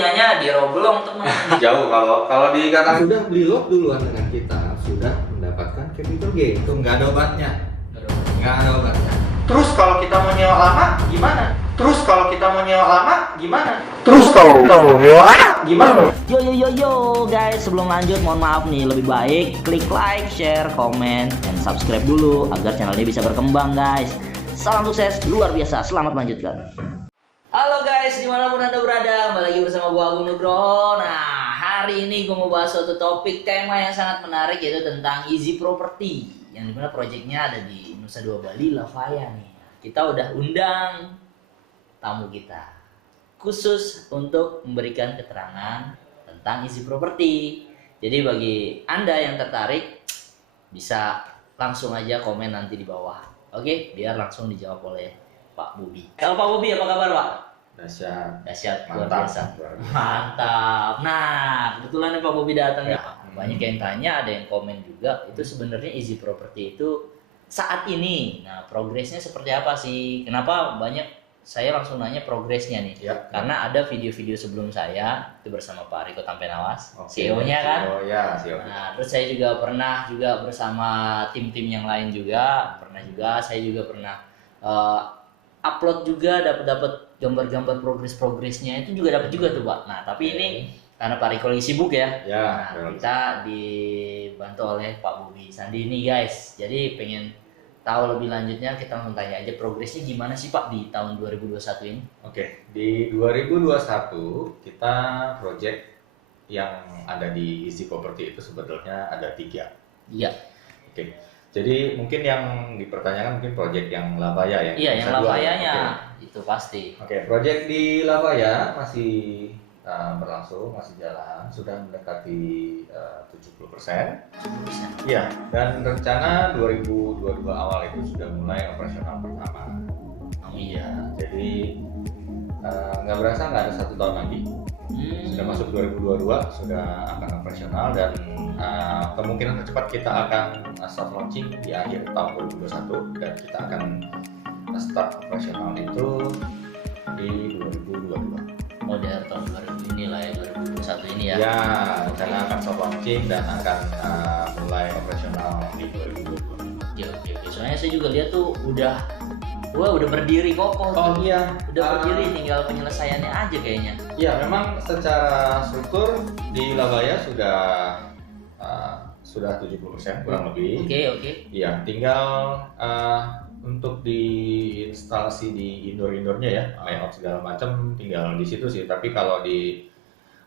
punyanya di Roblong teman. Jauh kalau dikatakan sudah beli lot duluan dengan kita, sudah mendapatkan capital gain. Itu nggak ada obatnya. Nggak ada obatnya. terus kalau kita mau nyewa lama gimana? Terus kalau kita mau nyewa lama gimana? Yo guys, sebelum lanjut mohon maaf nih, lebih baik klik like, share, komen, dan subscribe dulu agar channel ini bisa berkembang guys. Salam sukses luar biasa, selamat melanjutkan. Halo guys, dimanapun anda berada, kembali lagi bersama gua Agung Nugroho. Nah, hari ini gua mau bahas suatu topik tema yang sangat menarik, yaitu tentang Easy Property, yang dimana proyeknya ada di Nusa Dua Bali, Lavaya nih. Kita udah undang tamu kita khusus untuk memberikan keterangan tentang Easy Property. Jadi bagi anda yang tertarik bisa langsung aja komen nanti di bawah. Oke, biar langsung dijawab oleh Pak Bobi. Kalau Pak Bobi apa kabar Pak? Dahsyat, luar biasa. Mantap. Nah, kebetulan nih Pak Bobi datang ya. Banyak yang tanya, ada yang komen juga. Itu sebenarnya Easy Property itu saat ini, nah progresnya seperti apa sih? Kenapa banyak? Saya langsung nanya progresnya nih, karena ada video-video sebelum saya itu bersama Pak Riko Tampenawas, CEO-nya kan. Oh ya, CEO. Nah, terus saya juga pernah bersama tim-tim yang lain juga, saya juga pernah upload juga, dapat gambar-gambar progresnya itu juga dapat juga tuh Pak. Nah, tapi ini karena Pak Riko lagi sibuk ya, nah, kita dibantu oleh Pak Bobi Sandi ini guys. Jadi pengen tahu lebih lanjutnya, kita langsung tanya aja progresnya gimana sih Pak di tahun 2021 ini? Oke, di 2021 kita project yang ada di Easy Property itu sebetulnya ada 3. Iya. Oke, jadi mungkin yang dipertanyakan mungkin project yang Lavaya ya? Iya, yang Lavayanya itu pasti. Oke, project di Lavaya masih berlangsung, masih jalan, sudah mendekati 70%. Iya, dan rencana 2022 awal itu sudah mulai operasional pertama. Iya, jadi nggak berasa nggak ada 1 tahun lagi. Sudah masuk 2022, sudah akan operasional dan kemungkinan tercepat kita akan soft launching di akhir tahun 2021 dan kita akan start operasional itu di 2022. Model tahun 2000 ini lah ya, 2021 ini ya. Ya, rencana akan soft launching dan akan mulai operasional di 2022. Oke. Soalnya saya juga lihat tuh udah berdiri kokoh. Oh iya, udah berdiri, tinggal penyelesaiannya aja kayaknya. Iya, memang secara struktur di Lavaya sudah 70% kurang lebih. Oke. Iya, tinggal untuk di instalasi di indoor-indoornya ya, layout segala macam tinggal di situ sih. Tapi kalau di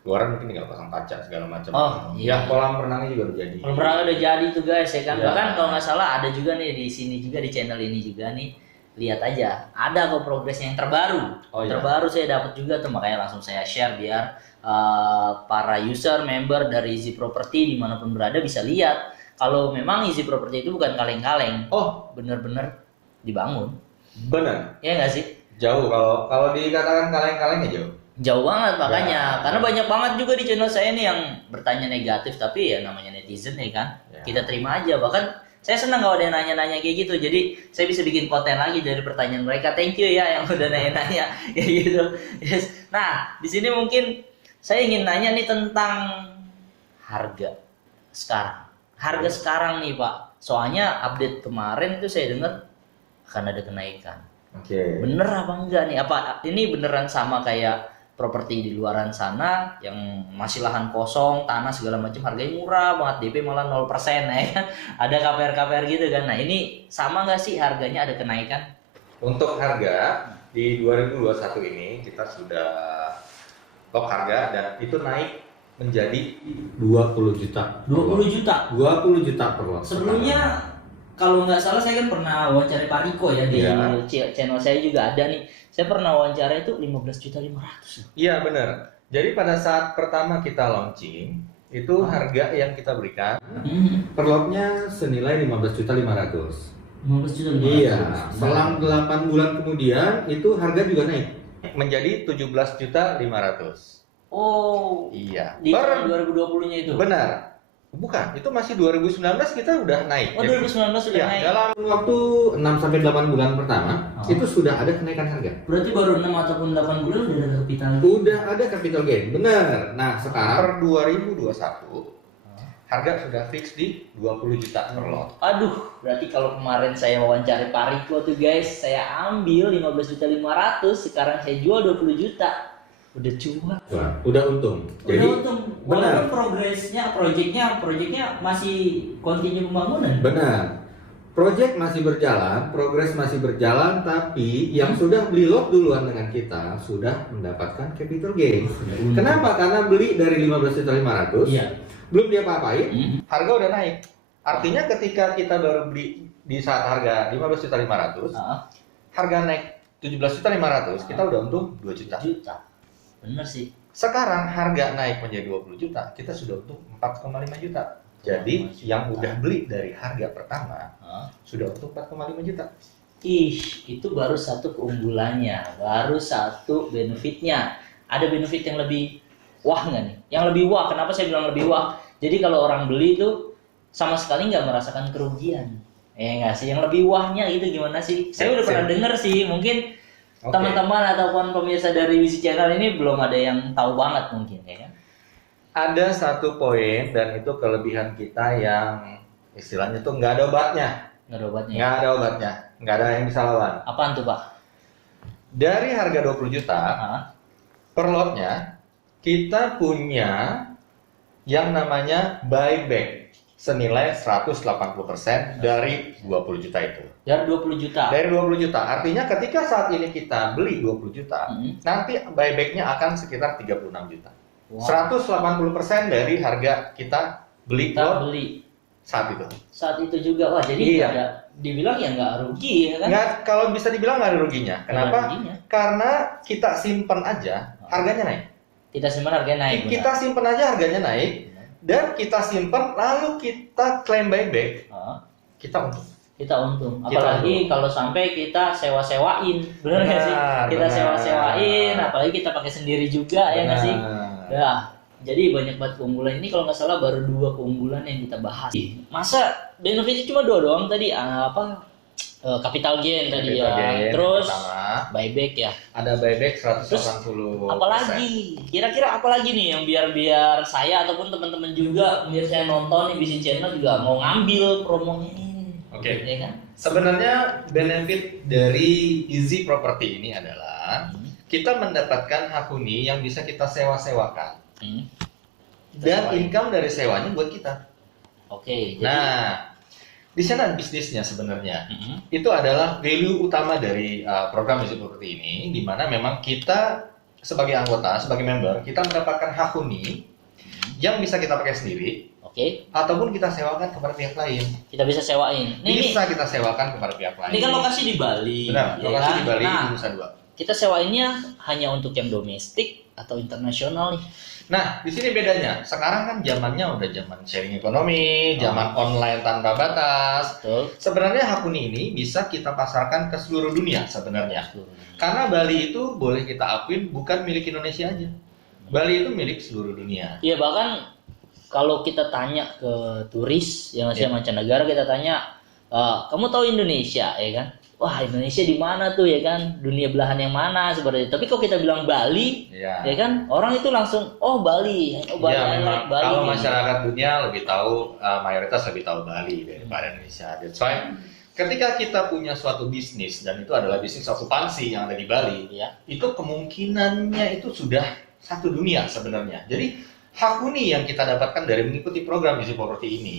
luaran mungkin tinggal pasang kaca segala macam. Oh iya. Kolam renangnya juga udah jadi. Kolam renang udah jadi tuh guys ya kan. Ya. Bahkan kalau nggak salah ada juga nih di sini juga, di channel ini juga nih. Lihat aja, ada kok progresnya yang terbaru. Terbaru saya dapat juga tuh, makanya langsung saya share biar para user, member dari Easy Property dimanapun berada bisa lihat kalau memang Easy Property itu bukan kaleng-kaleng. Oh, bener-bener dibangun. Bener. Iya nggak sih? Jauh kalau dikatakan kaleng-kalengnya jauh. Jauh banget makanya, karena banyak banget juga di channel saya nih yang bertanya negatif, tapi ya namanya netizen nih kan, kita terima aja. Bahkan saya senang kalau ada yang nanya-nanya kayak gitu, jadi saya bisa bikin konten lagi dari pertanyaan mereka. Thank you ya yang udah nanya-nanya kayak gitu. Yes. Nah, di sini mungkin saya ingin nanya nih tentang harga sekarang. Harga sekarang nih Pak, soalnya update kemarin itu saya dengar akan ada kenaikan. Oke. Bener apa enggak nih? Apa ini beneran sama kayak properti di luaran sana yang masih lahan kosong, tanah segala macam harganya murah banget, DP malah 0% ya kan? Ada KPR gitu kan. Nah, ini sama nggak sih harganya, ada kenaikan? Untuk harga di 2021 ini kita sudah lock harga dan itu naik menjadi 20 juta. 20 juta. 20 juta per lot. Sebelumnya kalau nggak salah saya kan pernah wawancara Pak Riko ya di channel saya juga ada nih. Saya pernah wawancara itu 15.500.000. Iya benar. Jadi pada saat pertama kita launching itu harga yang kita berikan Per lotnya senilai 15.500.000. 15.500.000. Iya. Selang 8 bulan kemudian itu harga juga naik menjadi 17.500.000. Oh. Iya. Di tahun 2020-nya itu. Benar. Bukan, itu masih 2019 kita udah naik. Oh, 2019 sudah Ya, naik. dalam Waktu 6 sampai 8 bulan pertama itu sudah ada kenaikan harga. Berarti baru 6 ataupun 8 bulan udah ada kapital. Udah ada capital gain, benar. Nah sekarang per 2021 harga sudah fix di 20 juta per lot. Aduh, berarti kalau kemarin saya wawancari Pak Riko tuh guys, saya ambil 15.500.000, sekarang saya jual 20 juta. Udah cuan. wah, udah untung. Udah Jadi untung. benar. Walaupun proyeknya masih continue pembangunan. benar. Project masih berjalan, progres masih berjalan, tapi yang sudah beli lot duluan dengan kita sudah mendapatkan capital gain. Kenapa? Karena beli dari 15.500.000, Iya. belum dia apa-apain, Harga udah naik. Artinya ketika kita baru beli di saat harga 15.500.000, Heeh. harga naik 17.500.000, kita udah untung 2 juta. Juta. Bener sih. Sekarang harga naik menjadi 20 juta, kita sudah untung 4,5 juta. Jadi yang udah beli dari harga pertama Heeh. sudah untung 4,5 juta. Ih, itu baru satu keunggulannya, baru satu benefitnya. Ada benefit yang lebih wah nggak nih? Yang lebih wah, kenapa saya bilang lebih wah? Jadi kalau orang beli itu sama sekali nggak merasakan kerugian. Nggak sih? Yang lebih wahnya itu gimana sih? Saya udah pernah denger sih, mungkin Oke. teman-teman ataupun pemirsa dari Visi Channel ini belum ada yang tahu banget mungkin, ya kan? Ada satu poin dan itu kelebihan kita yang istilahnya tuh nggak ada obatnya. Nggak ada obatnya. Nggak ada obatnya, nggak ada yang bisa lawan. Apaan tuh, Pak? Dari harga 20 juta Hah? per lotnya, kita punya yang namanya buyback senilai 180% dari 20 juta itu. Dari 20 juta. Dari 20 juta, artinya ketika saat ini kita beli 20 juta, nanti buybacknya akan sekitar 36 juta. Wow. 180% dari harga kita beli Kita lot beli saat itu. saat itu juga. Wah, jadi Iya. nggak ada, dibilang ya nggak rugi, ya kan? Nggak, kalau bisa dibilang nggak ada ruginya. Nggak ada Kenapa? ruginya. Karena kita simpen aja, harganya naik. Kita simpan harganya naik. Kita simpen aja harganya naik, dan kita simpen lalu kita klaim buyback, Heeh. kita untung. Kita untung. Kita Apalagi kalau sampai kita sewa-sewain, bener nggak sih? Benar, Kita benar. sewa-sewain, apalagi kita pakai sendiri juga, ya nggak sih? Benar. Ya, jadi banyak banget keunggulan. Ini kalau nggak salah baru 2 keunggulan yang kita bahas. Masa benefitnya cuma 2 doang tadi? Capital gain tadi Capital ya. gain, Terus pertama. buyback ya. Ada buyback 180%. Apalagi? Kira-kira apa lagi nih yang biar saya ataupun teman-teman juga biar saya nonton di Visi Channel juga mau ngambil promonya ini. Oke. Ya kan? Sebenarnya benefit dari Easy Property ini adalah kita mendapatkan hak huni yang bisa kita sewa-sewakan. Hmm. Kita Dan sewain. income dari sewanya buat kita. Oke, jadi Nah, di sana bisnisnya sebenarnya. Mhm. Itu adalah value utama dari program Easy Property ini, di mana memang kita sebagai anggota, sebagai member, kita mendapatkan hak huni yang bisa kita pakai sendiri, Oke, ataupun kita sewakan kepada pihak lain. kita bisa sewain. Ini Bisa kita sewakan kepada pihak lain. ini kan lokasi di Bali. Benar, ya lokasi kan? di Bali, Nah, di Nusa Dua. kita sewainnya hanya untuk yang domestik atau internasional nih. Nah, di sini bedanya. Sekarang kan zamannya udah zaman sharing ekonomi, zaman online tanpa batas. Betul. Sebenarnya hak huni ini bisa kita pasarkan ke seluruh dunia sebenarnya. Karena Bali itu boleh kita akuin bukan milik Indonesia aja. Bali itu milik seluruh dunia. Iya, bahkan kalau kita tanya ke turis yang masih mancanegara, kita tanya, kamu tahu Indonesia, ya kan? Wah, Indonesia di mana tuh, ya kan? Dunia belahan yang mana seperti itu. Tapi kalau kita bilang Bali, Ya. ya kan? Orang itu langsung, oh Bali, oh Bali, Ya, I memang like Bali. kalau gitu. masyarakat dunia lebih tahu, mayoritas lebih tahu Bali daripada Indonesia. That's why ketika kita punya suatu bisnis dan itu adalah bisnis okupansi yang ada di Bali, Ya. itu kemungkinannya itu sudah satu dunia sebenarnya. Jadi hak huni yang kita dapatkan dari mengikuti program Easy Property ini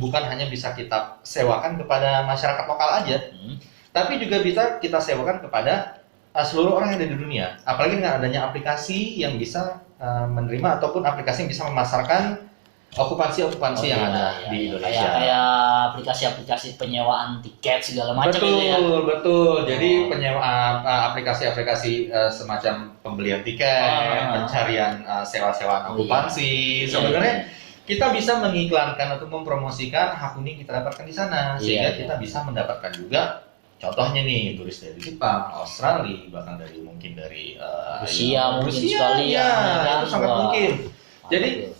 bukan hanya bisa kita sewakan kepada masyarakat lokal aja, tapi juga bisa kita sewakan kepada seluruh orang yang ada di dunia. Apalagi dengan adanya aplikasi yang bisa menerima ataupun aplikasi yang bisa memasarkan okupansi-okupansi yang ada di Indonesia. Kayak aplikasi-aplikasi penyewaan tiket segala macam Betul, itu ya. betul. Jadi Oh. penyewaan aplikasi-aplikasi semacam pembelian tiket, pencarian sewa-sewaan Oh, okupansi. iya. Sebenarnya Iya. kita bisa mengiklankan atau mempromosikan hak huni yang kita dapatkan di sana, Iya, sehingga kita bisa mendapatkan juga. Contohnya nih, turis dari Jepang, Australia, bahkan dari mungkin dari Rusia mungkin Rusia, sekali ya, kan? itu sangat Wah, mungkin. mantap Jadi tuh.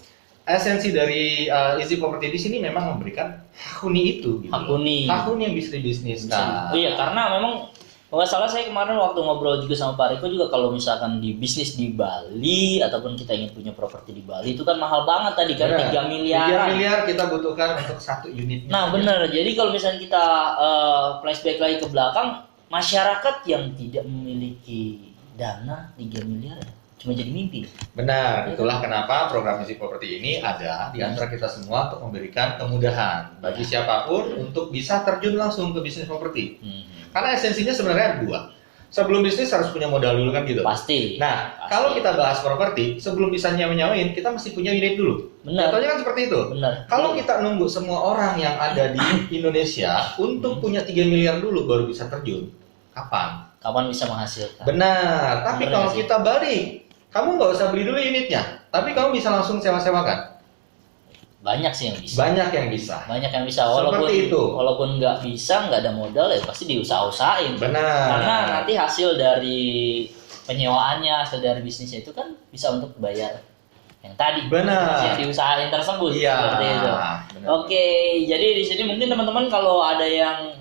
esensi dari Easy Property di sini memang memberikan hak huni itu. Gitu. Hak huni. Hak huni yang bisa dibisniskan. Oh iya, karena memang nggak salah saya kemarin waktu ngobrol juga sama Pak Riko juga, kalau misalkan di bisnis di Bali ataupun kita ingin punya properti di Bali itu kan mahal banget tadi kan, 3 miliar. 3 miliar kita butuhkan untuk satu unitnya. Nah benar, jadi kalau misalnya kita flashback lagi ke belakang, masyarakat yang tidak memiliki dana 3 miliar cuma jadi mimpi. Benar, itulah kenapa program Easy Property ini ada di antara kita semua untuk memberikan kemudahan bagi siapapun untuk bisa terjun langsung ke bisnis properti. Karena esensinya sebenarnya ada 2. Sebelum bisnis harus punya modal dulu kan gitu. Pasti. Nah, Pasti. kalau kita bahas properti, sebelum bisa nyawa-nyawain, kita mesti punya unit dulu. Benar. Contohnya kan seperti itu. Benar. Kalau kita nunggu semua orang yang ada di Indonesia untuk punya 3 miliar dulu baru bisa terjun, kapan? Kapan bisa menghasilkan? Benar. Tapi Benar kalau sih. kita balik, kamu nggak usah beli dulu unitnya, tapi kamu bisa langsung sewa-sewakan. Banyak sih yang bisa. Banyak yang bisa. Banyak yang bisa. Seperti itu. Walaupun nggak bisa, nggak ada modal ya pasti diusaha-usahain. Benar. Karena nanti hasil dari penyewaannya, hasil dari bisnisnya itu kan bisa untuk bayar yang tadi. Benar. Yang diusahain tersebut. Iya. Seperti itu. Benar. Oke, jadi di sini mungkin teman-teman kalau ada yang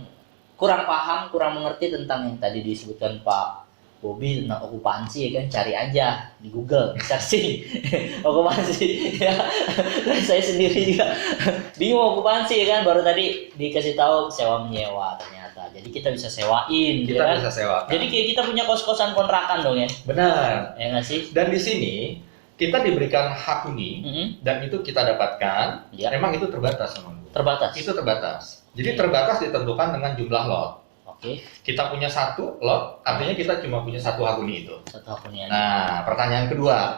kurang paham, kurang mengerti tentang yang tadi disebutkan Pak Bobby tentang okupansi, ya kan, cari aja di Google, searching okupansi ya. Saya sendiri juga bingung okupansi, ya kan, baru tadi dikasih tahu sewa menyewa ternyata. Jadi kita bisa sewain, Kita ya kan? bisa sewakan. Jadi kayak kita punya kos-kosan kontrakan dong ya. Benar. Ya nggak sih? Dan di sini kita diberikan hak huni dan itu kita dapatkan. Ya. Memang itu terbatas, teman. Terbatas. Itu terbatas. Jadi terbatas ditentukan dengan jumlah lot. Oke, Kita punya satu lot, artinya kita cuma punya satu hak huni itu. satu akunnya aja. Nah, pertanyaan kedua.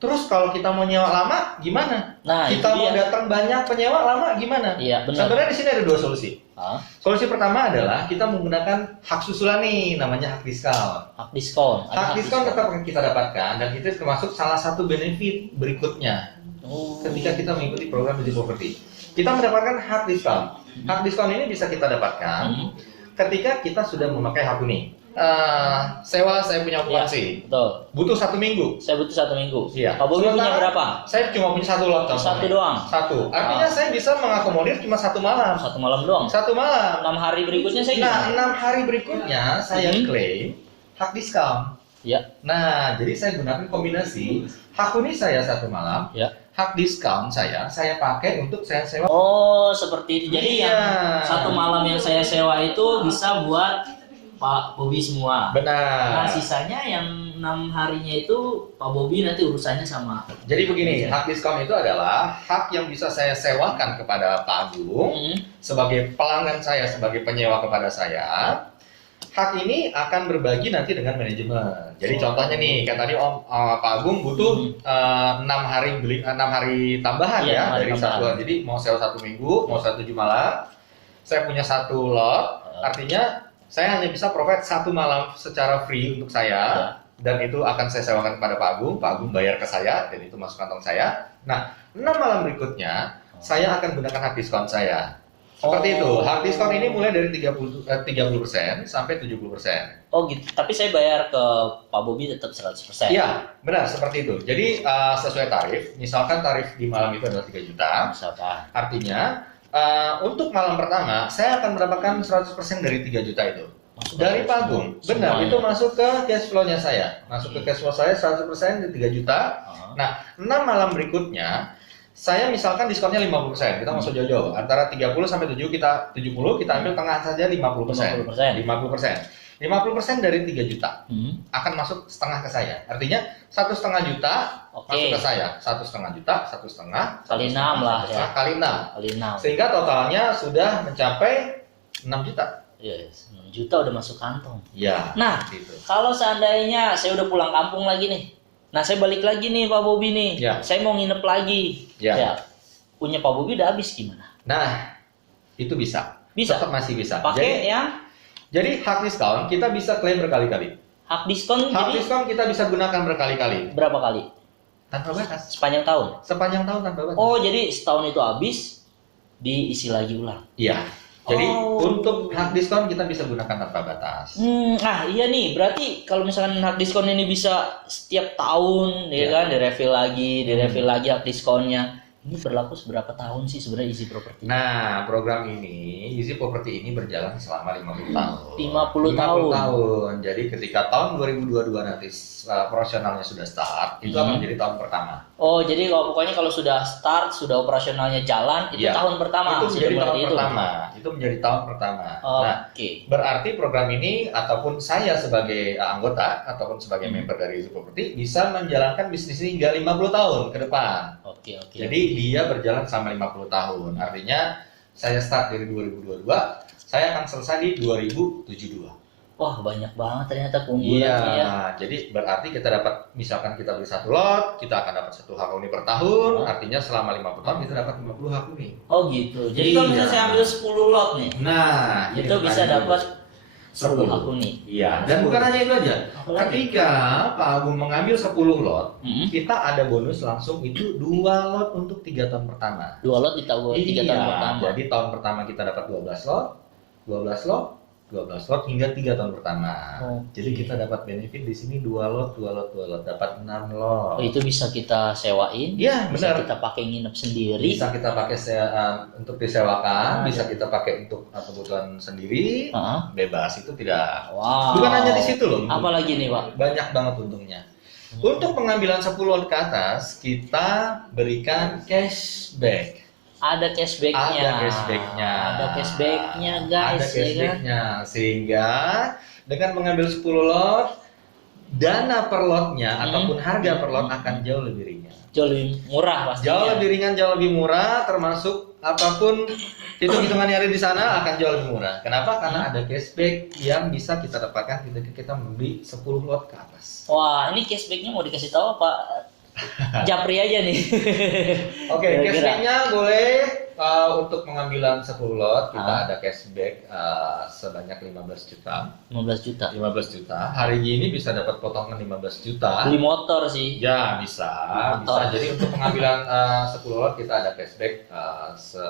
Terus kalau kita mau nyewa lama, gimana? Nah, Kita itu mau dia. datang banyak penyewa lama, gimana? Iya, benar. Sebenarnya di sini ada 2 solusi. Hah? Solusi pertama adalah kita menggunakan hak susulan nih, namanya hak diskon. Hak diskon. Ada Hak diskon tetap akan kita dapatkan dan itu termasuk salah satu benefit berikutnya Oh. ketika kita mengikuti program Easy Property. Kita mendapatkan hak diskon. Hak diskon ini bisa kita dapatkan ketika kita sudah memakai hak huni. Sewa saya punya okupansi, Betul. butuh 1 minggu. Saya butuh 1 minggu. Iya. Pak Bobby punya Sementara berapa? Saya cuma punya 1 lot contohnya. Satu doang. 1. Artinya saya bisa mengakomodir cuma 1 malam. 1 malam doang. 1 malam. 6 hari berikutnya saya Nah, gimana? 6 hari berikutnya saya Hmm. klaim hak diskon. Ya. Nah, jadi saya gunakan kombinasi hak huni saya 1 malam, Ya. hak diskon saya pakai untuk saya sewa. Oh, seperti itu. Jadi Iya. yang 1 malam yang saya sewa itu bisa buat Pak Bobby semua. Nah, Benar. sisanya yang 6 harinya itu Pak Bobby nanti urusannya sama. Jadi begini, Iya. hak diskon itu adalah hak yang bisa saya sewakan kepada Pak Agung sebagai pelanggan saya, sebagai penyewa kepada saya. Hak ini akan berbagi nanti dengan manajemen. Jadi contohnya nih, kayak tadi Pak Agung butuh 6 hari beli 6 hari tambahan Iya, 6 ya hari dari tambahan. satuan. Jadi mau sewa 1 minggu, mau sewa 7 malam. Saya punya 1 lot, artinya saya hanya bisa provide 1 malam secara free untuk saya. Dan itu akan saya sewakan kepada Pak Agung bayar ke saya, dan itu masuk kantong saya. Nah, 6 malam berikutnya, saya akan gunakan hak diskon saya. Seperti itu, hak diskon ini mulai dari 30% sampai 70%. Oh gitu. Tapi saya bayar ke Pak Bobby tetap 100%. Iya, benar, seperti itu. Jadi sesuai tarif, misalkan tarif di malam itu adalah 3 juta, Misalkan. artinya untuk malam pertama, saya akan mendapatkan 100% dari 3 juta itu. Masuk Dari ke Pak Agung, benar, semuanya. itu masuk ke cash flow-nya saya. Masuk ke cash flow saya 100% dari 3 juta. Nah, 6 malam berikutnya, saya misalkan diskonnya 50%, kita masuk jauh-jauh. Antara 30 sampai 70, kita ambil tengah saja 50%. 50%. 50% dari 3 juta akan masuk setengah ke saya. Artinya 1,5 juta Oke. masuk ke saya. 1,5 juta, 1,5 Kali 6 lah ya. kali 6. Kali 6. Sehingga totalnya sudah mencapai 6 juta. Yes, 6 juta udah masuk kantong. Ya. Nah, Gitu. kalau seandainya saya udah pulang kampung lagi nih. Nah, saya balik lagi nih Pak Bobby nih. Ya. Saya mau nginep lagi. Ya. Punya Pak Bobby udah habis gimana? Nah, itu bisa. Bisa. Tetap masih bisa. Pakai yang Jadi hak diskon kita bisa klaim berkali-kali. hak diskon Hak jadi diskon kita bisa gunakan berkali-kali berapa kali? tanpa batas. Sepanjang tahun. Sepanjang tahun tanpa batas. Oh, jadi setahun itu habis diisi lagi ulang. Iya. Jadi Oh. untuk hak diskon kita bisa gunakan tanpa batas. Nah iya nih, berarti kalau misalkan hak diskon ini bisa setiap tahun, ya Iya. kan, di-refill lagi hak diskonnya. Ini berlaku seberapa tahun sih sebenarnya Easy Property? Nah, program ini, Easy Property ini berjalan selama 50 tahun. 50 tahun. tahun. Jadi ketika tahun 2022 nanti operasionalnya sudah start, itu akan menjadi tahun pertama. Oh, jadi pokoknya kalau sudah start, sudah operasionalnya jalan, itu Iya. tahun pertama. Itu sudah menjadi mulai tahun dihitung. pertama. Itu menjadi tahun pertama. Nah, Oke. berarti program ini ataupun saya sebagai anggota ataupun sebagai member dari Easy Property bisa menjalankan bisnis ini hingga 50 tahun ke depan. Oke. Jadi dia berjalan selama 50 tahun. Artinya saya start dari 2022, saya akan selesai di 2072. Wah, banyak banget ternyata Iya, keunggulannya ya. jadi berarti kita dapat, misalkan kita beli satu lot, kita akan dapat 1 hak huni per tahun, artinya selama 50 tahun kita dapat 50 hak huni. Oh gitu. Jadi kalau misalnya Iya. saya ambil 10 lot nih, Nah, itu bisa dapat 10 hak 10. huni. Iya, dan bukan hanya itu aja. Apalagi? Ketika Pak Agung mengambil 10 lot, Hmm. kita ada bonus langsung itu 2 lot untuk 3 tahun pertama. 2 lot di tahun 3 tahun pertama. Jadi tahun pertama kita dapat 12 lot, 12 lot, 12 lot hingga 3 tahun pertama. Oke. Jadi kita dapat benefit di sini 2 lot, 2 lot, 2 lot, dapat 6 lot. Oh, itu bisa kita sewain, Iya, bisa benar. kita pakai nginep sendiri. Bisa kita pakai untuk disewakan, Ah, bisa kita pakai untuk kebutuhan sendiri, Heeh. bebas, itu tidak. Wow. Bukan hanya di situ loh. Apalagi nih, Pak? Banyak banget untungnya. Untuk pengambilan 10 lot ke atas, kita berikan cashback. Ada cashbacknya. Ada cashbacknya. Ada cashbacknya, guys. Ada ya kan? cashbacknya. Sehingga dengan mengambil 10 lot, dana per lotnya ataupun harga per lot akan jauh lebih ringan. Jauh lebih murah pastinya. Jauh lebih ringan, jauh lebih murah, termasuk apapun hitung-hitungan yang ada di sana akan jauh lebih murah. Kenapa? Karena ada cashback yang bisa kita dapatkan ketika kita membeli 10 lot ke atas. Wah, ini cashbacknya mau dikasih tahu apa? Japri aja nih. Oke, Kira-kira. cashbacknya boleh untuk pengambilan 10 lot kita Ah. ada cashback sebanyak 15 juta. 15 juta. 15 juta. Hari ini bisa dapat potongan 15 juta. Beli motor sih. Ya, bisa. Motor. Jadi untuk pengambilan 10 lot kita ada cashback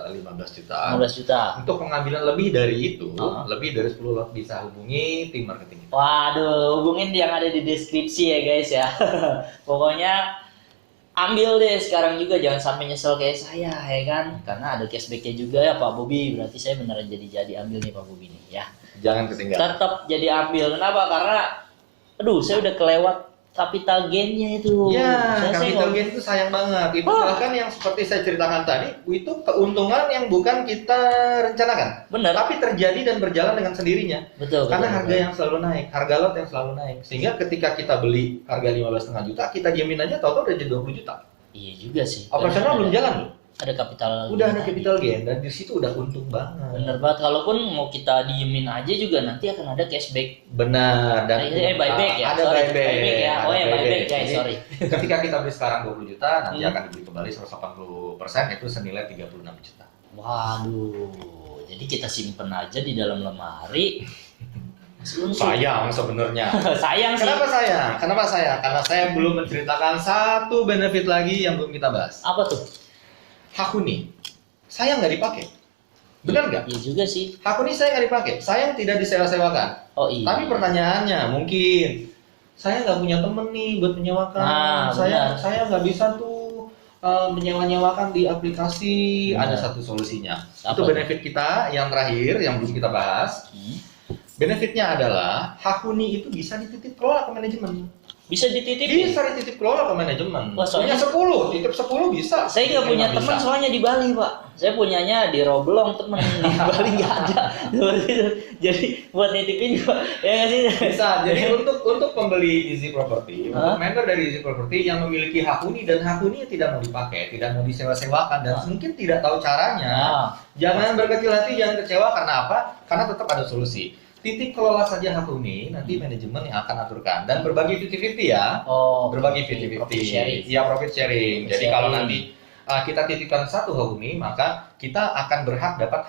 15 juta. 15 juta. Untuk pengambilan lebih dari itu, Ah. lebih dari 10 lot bisa hubungi tim marketing kita. Waduh, hubungin yang ada di deskripsi ya guys ya. Pokoknya ambil deh sekarang juga, jangan sampai nyesel kayak saya ya kan, karena ada cashbacknya juga ya Pak Bobi. Berarti saya beneran jadi ambil nih Pak Bobi nih ya. Jangan ketinggalan. Tetap jadi ambil. Kenapa? Karena aduh, saya udah kelewat capital gain-nya itu. Ya, Saya capital nggak- gain itu sayang banget. Itu Ah. bahkan yang seperti saya ceritakan tadi, itu keuntungan yang bukan kita rencanakan, Bener. tapi terjadi dan berjalan dengan sendirinya. Betul. Karena betul, harga betul. yang selalu naik, harga lot yang selalu naik. Sehingga ketika kita beli harga 15,5 juta, kita diamin aja tahu-tahu udah jadi 20 juta. Iya juga sih. Operasional Karena belum jalan loh. Ada capital. Udah ada gain capital tadi. gain dan di situ udah untung banget. Bener banget. Kalaupun mau kita diemin aja juga nanti akan ada cashback. Benar, dan Buyback ya. ada Sorry, buyback. ya. Oh ada ya buyback guys, Jadi, sorry. ketika kita beli sekarang 20 juta, nanti Hmm. akan dibeli kembali 180%, itu senilai 36 juta. Waduh. Jadi kita simpen aja di dalam lemari. Masih untung. Sayang sebenarnya. Sayang sih. Kenapa sayang? Kenapa sayang? Karena saya belum menceritakan satu benefit lagi yang belum kita bahas. Apa tuh? Hak huni. Saya nggak dipakai. Benar nggak? Iya juga sih. Hak huni saya nggak dipakai. Saya tidak disewa-sewakan. Oh iya. Tapi pertanyaannya mungkin saya nggak punya temen nih buat menyewakan. Nah, benar. Saya nggak bisa tuh menyewa-nyewakan di aplikasi. Benar. Ada satu solusinya. Apa Itu tuh? benefit kita yang terakhir yang belum kita bahas. Benefitnya adalah hak huni itu bisa dititip kelola ke manajemen. Bisa dititipin. Bisa dititip kelola ke manajemen. Wah, soalnya- Punya 10, titip 10 bisa. Saya nggak punya Emang teman bisa. soalnya di Bali Pak. Saya punyanya di Roblong temen di Bali nggak ada. Seperti itu. Jadi buat nitipin Pak. Ya nggak sih. Bisa. Jadi untuk pembeli Easy Property, Hah? untuk member dari Easy Property yang memiliki hak huni dan hak huni tidak mau dipakai, tidak mau disewa-sewakan dan mungkin tidak tahu caranya, Nah, jangan berkecil hati, jangan kecewa. Karena apa? Karena tetap ada solusi. Titip kelola saja hak huni, nanti manajemen yang akan aturkan dan berbagi 50-50 ya. oh, Berbagi profit 50-50. sharing. Iya, profit sharing. Profit Jadi kalau sharing. nanti kita titipkan satu hak huni, maka kita akan berhak dapat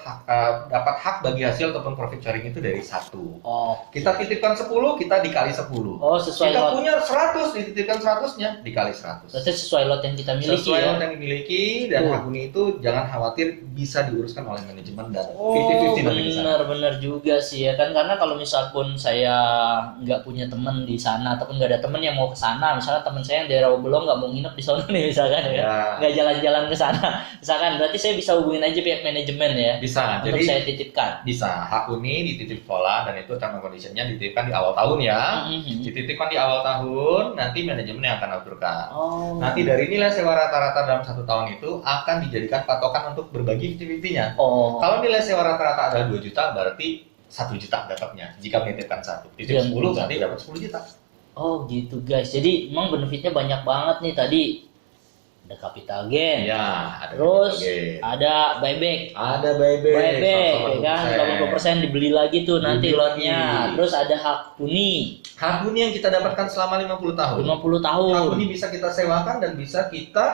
hak bagi hasil ataupun profit sharing itu dari 1. Oh, Kita titipkan 10, kita dikali 10. oh sesuai Kita lot. punya 100, dititipkan 100-nya dikali 100. Berarti sesuai lot yang kita miliki Sesuai ya. lot yang dimiliki, dan Tuh. hak huni itu jangan khawatir, bisa diuruskan oleh manajemen dan Oh, 50-50 nanti di sana. benar juga sih ya kan, karena kalau misal pun saya nggak punya teman di sana ataupun nggak ada teman yang mau ke sana, misalnya teman saya yang dari Rawabelong nggak mau nginep di sana nih misalkan ya, Ya, nggak jalan-jalan ke sana, misalkan, berarti saya bisa hubungin aja pihak manajemen ya bisa. untuk Jadi saya titipkan. bisa hak huni dititip sekolah, dan itu term and condition-nya dititipkan di awal tahun ya. Mhm. Dititipkan di awal tahun, nanti manajemen yang akan aturkan. Oh. Nanti dari nilai sewa rata-rata dalam 1 tahun itu akan dijadikan patokan untuk berbagi 50-50-nya. Oh. Kalau nilai sewa rata-rata adalah 2 juta, berarti 1 juta dapatnya. Jika menitipkan 1, titip Iya, 10 iya. berarti dapat 10 juta. Oh gitu guys. Jadi emang benefitnya banyak banget nih tadi. Ada capital gain. Ya, ada Terus capital gain. ada buyback. Ada buyback, Buyback ya kan 80% dibeli lagi tuh nanti Dibeli lotnya. lagi. Terus ada hak huni Hak huni yang kita dapatkan selama 50 tahun. 50 Hak tahun. huni bisa kita sewakan dan bisa kita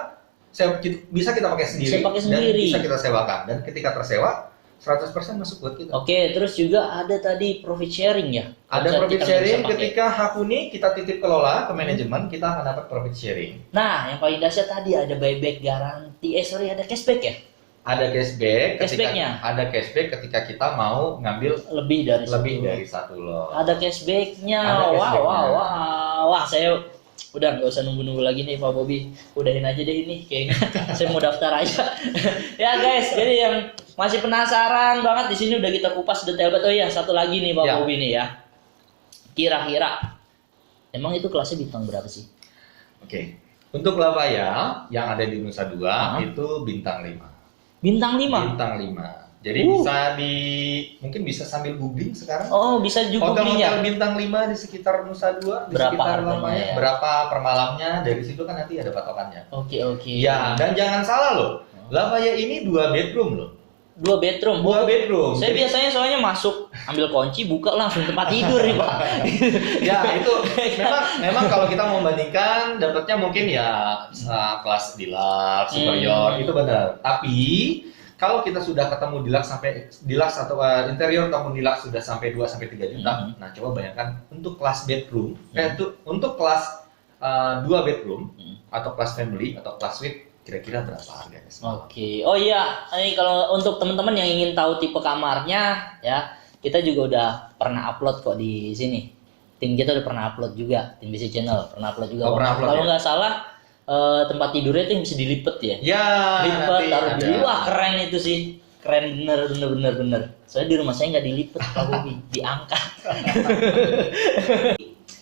pakai sendiri. Bisa pakai Dan sendiri. bisa kita sewakan, dan ketika tersewa 100% masuk buat kita. Oke, terus juga ada tadi profit sharing ya. Ada Konsep profit kita nggak sharing bisa pakai. ketika hak huni kita titip kelola ke manajemen, kita akan dapat profit sharing. Nah, yang paling dahsyat tadi ada buyback garansi. Ada cashback ya? Ada cashback Cashbacknya? ada cashback ketika kita mau ngambil Lebih dari lebih satu. dari 1 lot. Ada cashbacknya. Ada Wow, cashbacknya. wow, wow. Wah, saya udah nggak usah nunggu-nunggu lagi nih Pak Bobi. Udahin aja deh ini kayaknya. Saya mau daftar aja. Ya guys, jadi yang masih penasaran banget di sini udah kita kupas detail banget. Oh iya, satu lagi nih Pak Ya. Bobi nih ya. Kira-kira emang itu kelasnya bintang berapa sih? Oke. Untuk Lavaya yang ada di Nusa Dua Ah. itu bintang 5. Bintang 5. Bintang 5. Jadi bisa mungkin bisa sambil googling sekarang. Oh, bisa juga Hotel-hotel ya. bintang 5 di sekitar Nusa Dua, di Berapa sekitar harganya Lavaya, ya? berapa per malamnya, dari situ kan nanti ada patokannya. Oke, oke. Ya, dan jangan salah loh. Lavaya ini 2 bedroom loh. 2 bedroom. 2 bedroom. Saya biasanya soalnya masuk, ambil kunci, buka langsung tempat tidur nih, Pak. Ya, itu memang kalau kita membandingkan dapatnya mungkin ya kelas deluxe, superior, itu benar. Tapi kalau kita sudah ketemu deluxe atau interior ataupun deluxe sudah sampai 2 sampai 3 juta. Nah, coba bayangkan untuk kelas bedroom, untuk kelas 2 bedroom atau kelas family atau kelas suite, kira-kira berapa harganya? Oke. Oh iya, ini kalau untuk teman-teman yang ingin tahu tipe kamarnya ya, kita juga udah pernah upload kok di sini. Tim kita udah pernah upload juga, tim BC Channel pernah upload juga. Oh, pernah upload Kalau ya? nggak salah tempat tidurnya itu yang bisa dilipet ya. Ya, Lipet nanti taruh di ada. wah keren itu sih. Keren bener. Soalnya di rumah saya nggak dilipet Pak Bobi, diangkat.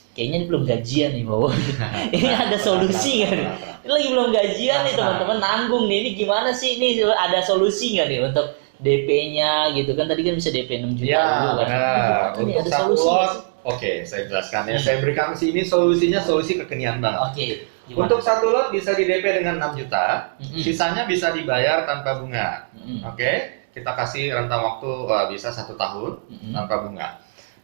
Kayaknya ini belum gajian nih Pak Bobi. Ini ada solusi nggak nih? Ini lagi belum gajian nih teman-teman, nanggung nih. Ini gimana sih? Ini ada solusi nggak nih untuk DP-nya gitu kan? Tadi kan bisa DP 6 juta Ya, dulu kan. benar. Ini Untuk ada satu solusi lot, nggak sih? oke, saya jelaskan ya. Saya berikan sini solusinya solusi kekinian banget. Oke. Gimana? Untuk satu lot bisa di DP dengan 6 juta, Mm-mm. sisanya bisa dibayar tanpa bunga. Mm-mm. Oke, kita kasih rentang waktu bisa 1 tahun Mm-mm. tanpa bunga.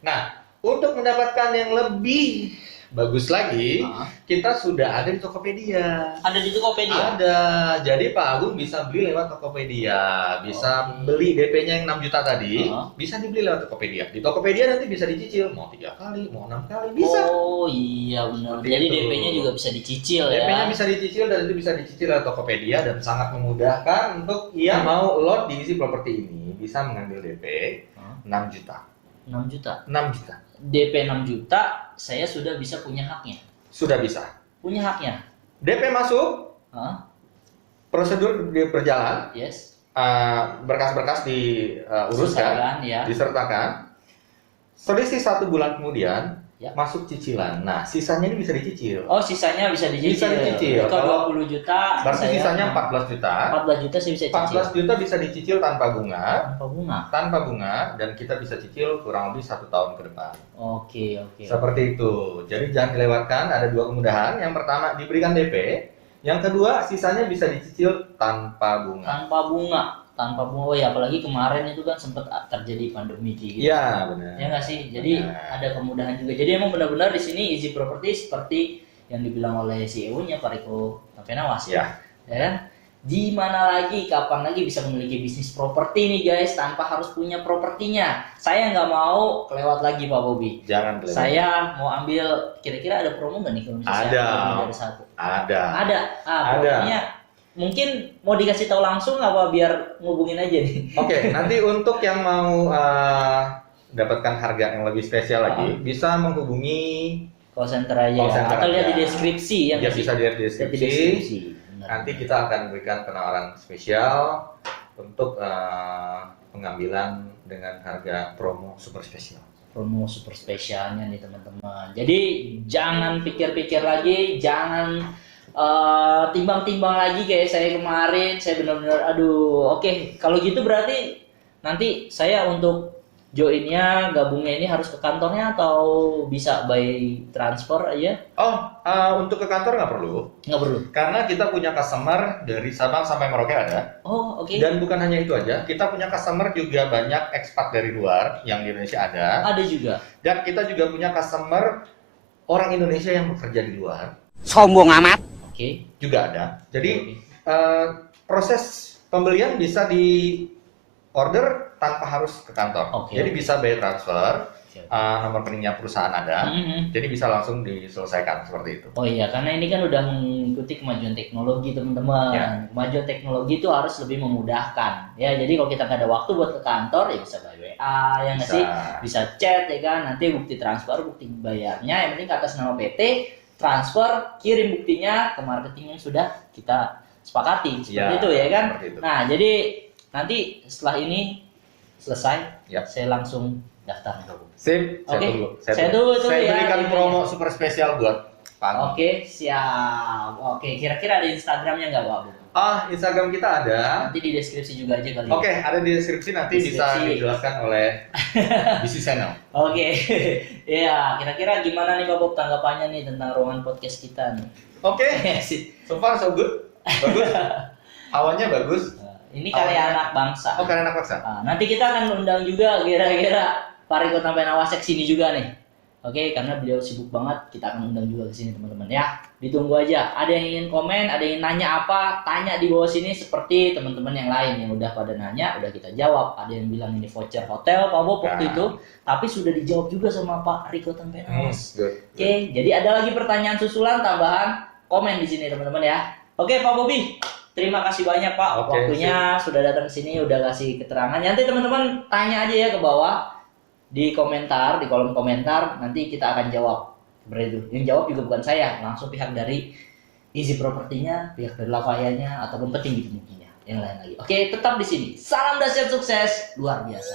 Nah, untuk mendapatkan yang lebih bagus lagi, Ah. kita sudah ada di Tokopedia. Ada di Tokopedia. Ada. Jadi Pak Agung bisa beli lewat Tokopedia, bisa beli DP-nya yang 6 juta tadi, bisa dibeli lewat Tokopedia. Di Tokopedia nanti bisa dicicil, mau 3 kali, mau 6 kali, bisa. Oh iya benar. Seperti Jadi itu. DP-nya juga bisa dicicil ya. DP-nya bisa dicicil dan itu bisa dicicil lewat Tokopedia dan sangat memudahkan untuk yang mau lot di isi properti ini bisa mengambil DP 6 juta. 6 juta. 6 juta. DP 6 juta, saya sudah bisa punya haknya. Sudah bisa. Punya haknya. DP masuk, Hah? prosedur berjalan, Yes. berkas-berkas diuruskan, Sisakan, ya. disertakan. Selisih 1 bulan kemudian Ya. masuk cicilan. Nah, sisanya ini bisa dicicil. Oh, sisanya bisa dicicil. Bisa dicicil. Kalau 20 juta, Berarti saya sisanya 14 juta. 14 juta saya bisa cicil. 14 juta bisa dicicil tanpa bunga. Tanpa bunga. Dan kita bisa cicil kurang lebih 1 tahun ke depan. Oke. Seperti itu. Jadi jangan dilewatkan. Ada 2 kemudahan. Yang pertama diberikan DP. Yang kedua sisanya bisa dicicil tanpa bunga. Tanpa bunga. Oh ya, apalagi kemarin itu kan sempat terjadi pandemi gitu. Iya benar. Ya nggak sih? Jadi Benar. ada kemudahan juga. Jadi emang benar-benar di sini easy property seperti yang dibilang oleh CEO-nya Pak Riko Tapenawas. Ya. Ya kan? Di mana lagi, kapan lagi bisa memiliki bisnis properti nih guys tanpa harus punya propertinya. Saya nggak mau kelewat lagi Pak Bobi. Jangan kelewat. Saya mau ambil, kira-kira ada promo nggak nih kalau misalnya Ada. saya ambil dari satu? Ada. Ada. Promonya mungkin mau dikasih tahu langsung apa biar ngubungin aja nih. Oke, nanti untuk yang mau dapatkan harga yang lebih spesial lagi, bisa menghubungi Call center aja Call ya. center Atau lihat aja. di deskripsi ya. Ya nggak sih? bisa dilihat di Lihat di deskripsi. deskripsi. Benar. Nanti kita akan berikan penawaran spesial untuk pengambilan dengan harga promo super spesial. Promo super spesialnya nih teman-teman. Jadi jangan pikir-pikir lagi, jangan timbang-timbang lagi kayak saya kemarin. Saya benar-benar aduh, oke. Kalau gitu berarti nanti saya untuk joinnya, gabungnya ini harus ke kantornya atau bisa by transfer aja? Oh, untuk ke kantor nggak perlu, Nggak perlu. karena kita punya customer dari Sabang sampai Merauke ada. Oh, oke. Dan bukan hanya itu aja, kita punya customer juga banyak ekspat dari luar yang di Indonesia ada. Ada juga. Dan kita juga punya customer orang Indonesia yang bekerja di luar Sombong amat. Oke. juga ada. Jadi proses pembelian bisa di order tanpa harus ke kantor. Oke. Jadi bisa by transfer, Siap. nomor rekeningnya perusahaan ada. Mhm. Jadi bisa langsung diselesaikan seperti itu. Oh iya, karena ini kan udah mengikuti kemajuan teknologi teman-teman. Ya. Kemajuan teknologi itu harus lebih memudahkan. Ya, jadi kalau kita nggak ada waktu buat ke kantor, ya bisa by WA, ya nggak sih? Bisa chat ya kan. Nanti bukti transfer, bukti bayarnya, yang penting ke atas nama PT, transfer, kirim buktinya ke marketing yang sudah kita sepakati. Seperti itu ya kan? Seperti itu. Nah, jadi nanti setelah ini selesai, Ya. saya langsung daftar. Sip, saya Oke. tunggu. Saya tunggu Saya ya, berikan ininya. promo super spesial buat Pak Agung. Oke, siap. Oke, kira-kira ada Instagramnya nggak Pak? Instagram kita ada. Nanti di deskripsi juga aja kali. Oke, ada di deskripsi, nanti bisa Deskripsi. dijelaskan oleh BC Channel. Oke. Ya, kira-kira gimana nih Pak Bob tanggapannya nih tentang ruangan podcast kita nih? Oke, Sip. so far so good. Bagus. Awannya bagus. Ini karya anak bangsa. Oh, karena anak paksa. Nah, nanti kita akan undang juga kira-kira Pak Riko Tampen Awasek sini juga nih. Oke, karena beliau sibuk banget, kita akan undang juga ke sini teman-teman ya. Ditunggu aja. Ada yang ingin komen, ada yang nanya apa, tanya di bawah sini seperti teman-teman yang lain yang udah pada nanya, udah kita jawab. Ada yang bilang ini voucher hotel Pak Bob waktu Nah. itu, tapi sudah dijawab juga sama Pak Riko Tampen Awas. Good. Oke, jadi ada lagi pertanyaan susulan tambahan, komen di sini teman-teman ya. Oke, Pak Bobi, terima kasih banyak Pak. Oke, Waktunya sudah datang ke sini, udah kasih keterangan. Nanti teman-teman tanya aja ya ke bawah di komentar, di kolom komentar. Nanti kita akan jawab. Seperti itu. Yang jawab juga bukan saya, langsung pihak dari Easy Propertinya, pihak dari Lavayanya, ataupun petinggi petingginya yang lain lagi. Oke, tetap di sini. Salam dahsyat sukses luar biasa.